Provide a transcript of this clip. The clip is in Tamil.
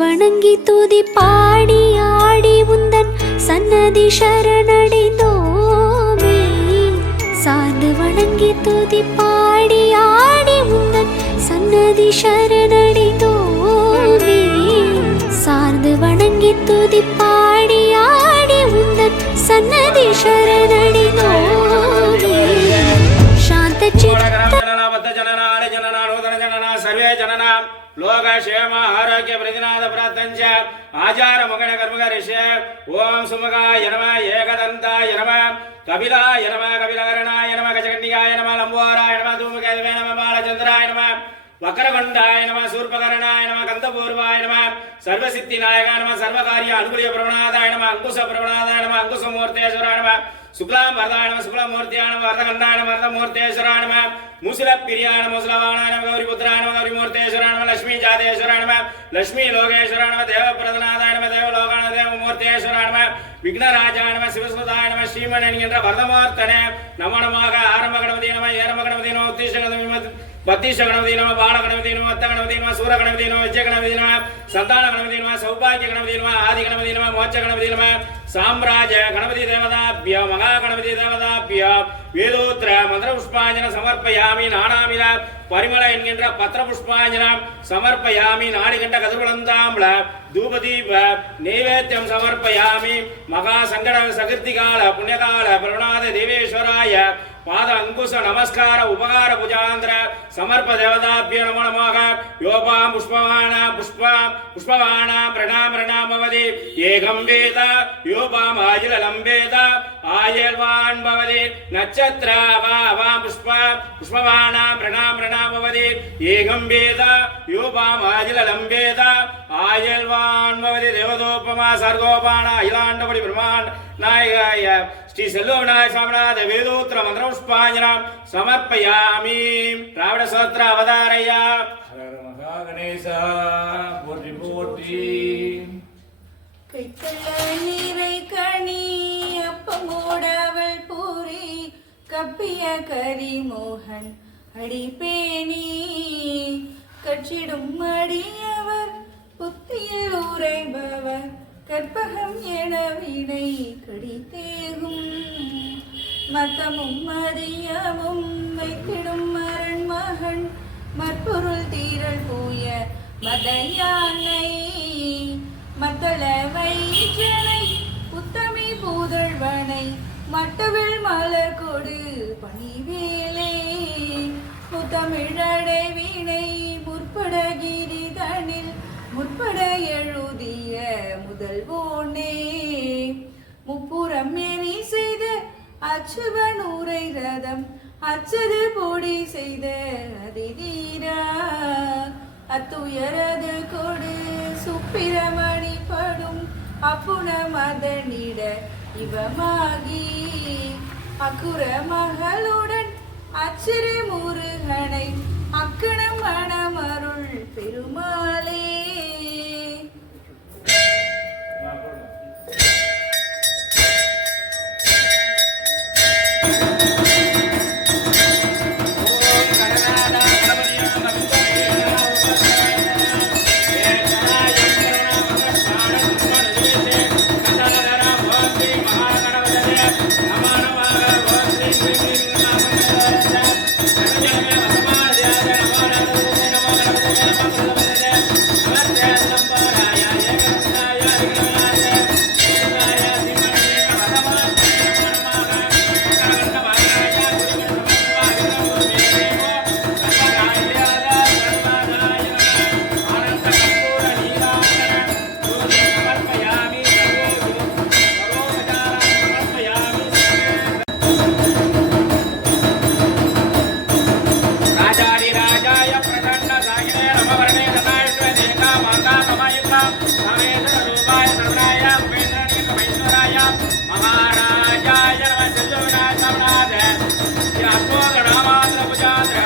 வணங்கி துதி பாடி ஆடி உந்தன் சன்னதி சரணடைந்தோமே. சார்ந்து வணங்கி துதி பாடி ஆடி உந்தன் சன்னதி சரணடைந்தோமே. சார்ந்து வணங்கி துதி பாடி ஆடி உந்தன் சன்னதி சரணடைந்தோமே. சாந்த சித்த लोक क्षेम आरोग्य प्रतिनाद प्रार्थंच आचार मगन कर्मग ऋषि ओम सुमुखाय नमः एकदंताय नमः कपिलाय नमः कपिलकर्णाय नमः गजकन्निकाय नमः लंबोदराय नमः धूमकेतवे नमः बालचंद्राय नमः वक्रगंडाय नमः शूर्पकर्णाय नमः गंधपूर्वाय नमः सर्वसिद्धिनायकाय नमः सर्वकार्य अनुकूल्य प्रवणादाय नमः अंकुश प्रवणादाय नमः अंकुशमूर्तेश्वराय नमः शुक्लां वरदाय नमः शुक्लमूर्त्याय नमः वरदगंडाय नमः वरदमूर्तेश्वराय नमः मूषिलप्रियाय नमः मूषलवाणाय नमः गौरीपुत्राय नमः गौरीमूर्तेश्वराय नमः लक्ष्मी जातेश्वराय नमः लक्ष्मी लोकेश्वराय नमः देवप्रदनादाय नमः देवलोकाय देवमूर्तेश्वराय नमः विघ्नराजाय नमः शिवसुताय नमः श्रीमन् एन्கின்ற वरदमूर्तने नमो नमः आरंभ गणपति नमः ஏரம்ப गणपति नमः उत्तिष्ठ गणपति बत्तीश गणपति नमः बाल गणपति नमः अत्त गणपति नमः सूर गणपति नमः विजय गणपति नमः संतान गणपति नमः सौभाग्य गणपति नमः आदि गणपति नमः मोक्ष गणपति नमः साम्राज्य गणपति देवताभ्य महा गणपति देवताभ्य वेदोत्र मंत्र पुष्पांजन समर्पयामि नानाविध परिमल एन्கின்ற पत्र पुष्पांजन समर्पयामि नाडिकंठ कदुर्वलंताम्बल धूपदीप नैवेद्यं समर्पयामि महा संकट सकृतिकाल पुण्यकाल प्रवणाद देवेश्वराय பாத அங்குச நமஸ்கார உபகார புஜாந்திர சமர்ப்ப தேவதாபிய நமோ நமः யோபாம் புஷ்பவானாம் பிரணாமவதி ஏகம் வேத யோபாம் ஆயிலம் வேத ஆயல்வான் பவதி நட்சத்திரவாம் புஷ்பவானாம் பிரணாமவதி ஏகம் வேத யோபாம் ஆயிலம் வேத ஆயல்வான் பவதி தேவதோபமா சர்கோபான அகிலாண்டபடி பிரம்மாண்ட நாயகாய ஸ்ரீ செல்வநாய சாமநாத வேதோத்திர மந்திர புஷ்பாஞ்சனம் சமர்ப்பயாமி. ராவண சோத்திர அவதாரையா மகா கணேசா போற்றி போற்றி. கைத்தள்ள நீரை கனி அப்பமோடவள் பூரி கப்பிய கரிமோகன் அடிப்பேணி கட்சிடும் அடியவர் புத்தியில் உரைபவர் கற்பகம் என வினை கடித்தேகும் மத்தமும் மதியமும் வைத்திடும் மரண் மகன் மற்பொருள் தீரல் பூய மதையானை மத்தள வைஜனை உத்தமி பூதழ்வனை மட்டவில் மலர் கொடு பணிவேலே முத்தமிழடை வினை முற்பட கிரிதனில் முற்பட எழுதிய முதல்வோனே முப்புறம் எரி செய்த அச்சுவனூரை ரதம் அச்சது பொடி செய்த அதிதீரா அத்துயரது கொடு சுப்பிரமணி படும் அப்புன மதனிட இவமாகி அக்குற மகளுடன் அச்சிறு முருகனை அக்கணம் மணமருள் பெருமாளே. மகாராஜாய நம செல்வநாய சாமநாத ஸ்ரீ அற்போத நாமாந்திர புஜாந்திர